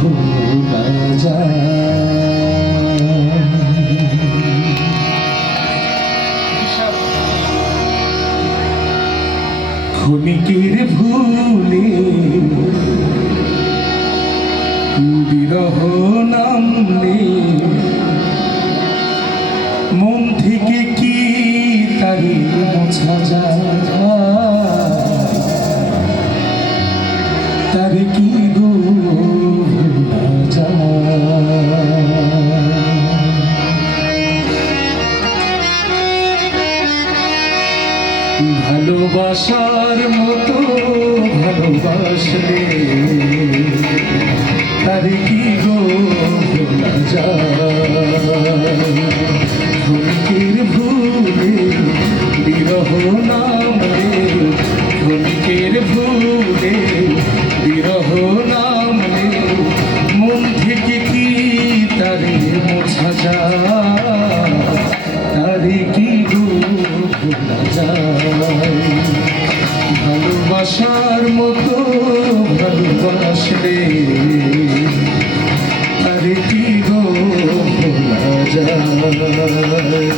ভোলা যায়। ক্ষণিকের ভুলে বিরহ নামলে মন থেকে কি তারে মোছা যায়, তারে কি গো ভোলা যায়। ভালোবাসার মতো ভালোবাসলে তারে কি গো ভোলা যায়। ক্ষণিকের ভুলে বিরহ নামলে, ক্ষণিকের ভুলে বিরহ নামলে মন থেকে কি তারে মোছা যায়, তারে কি গো ভোলা যায়। ভালোবাসার মতো ভালোবাসলে তারে কি গো ভোলা যায়।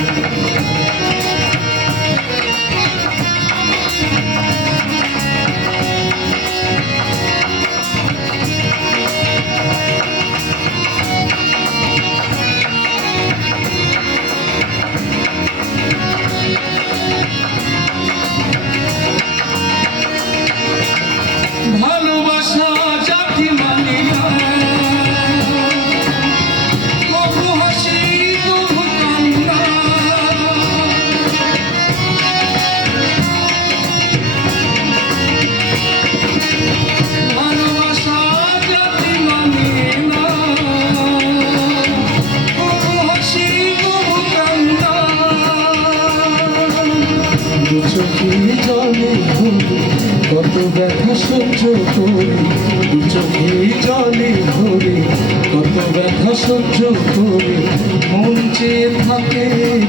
ভালোবাসা যাকে মানে না, কবু হাসি কবু কান্না। ভালোবাসা যাকে মানে না, কবু হাসি কবু কান্না। দু চোখে জলে ভরে কত ব্যথা সহ্য করি, দু চোখে জলে ভরে কত ব্যথা সহ্য করি। মন চেয়ে থাকে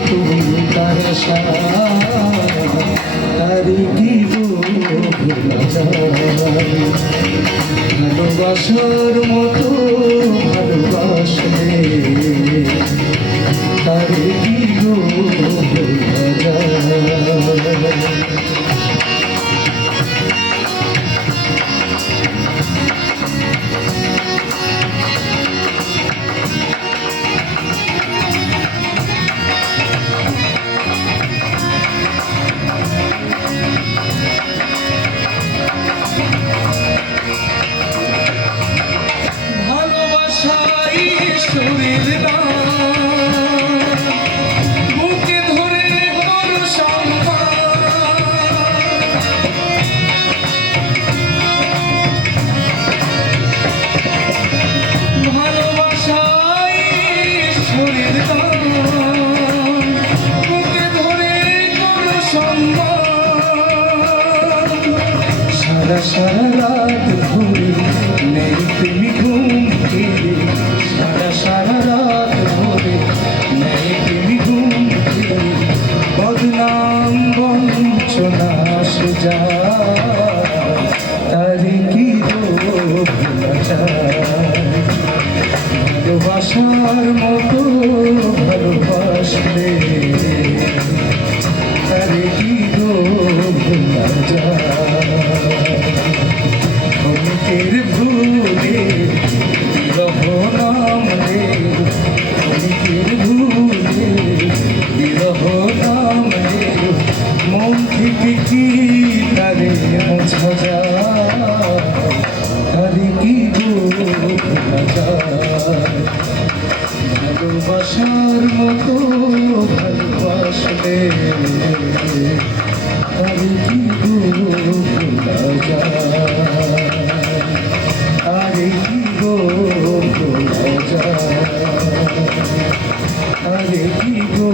তুমি তার আশা, তারে কি গো ভোলা যায়। ভালোবাসার মতো ভালোবাসলে তারে কি গো ভোলা যায়। শরীর বুকে ধরে করো সম্মান। ভালোবাসায় শরীর বুকে ধরে করো সম্মান। সারা সারা রাত ধরে নেই তুমি ঘুম খেলে, সারা সারা রাত ধরে নেই তুমি ঘুম খেলে। বদনাম বঞ্চনা সোজা তারে কি গো ভোলা যায়। ভালোবাসার মতো ভালোবাসলে তারে কি গো ভোলা যায়। ক্ষণিকের ভুলে বিরহ নামলে, ক্ষণিকের ভুলে বিরহ নামলে মন থেকে কি তারে মোছা যায়, তারে কি গো ভোলা যায়। ভালোবাসার মতো ভালোবাসলে তারে কি গো ভোলা যায়, তারে কি গো ভোলা যায়, তারে কি গো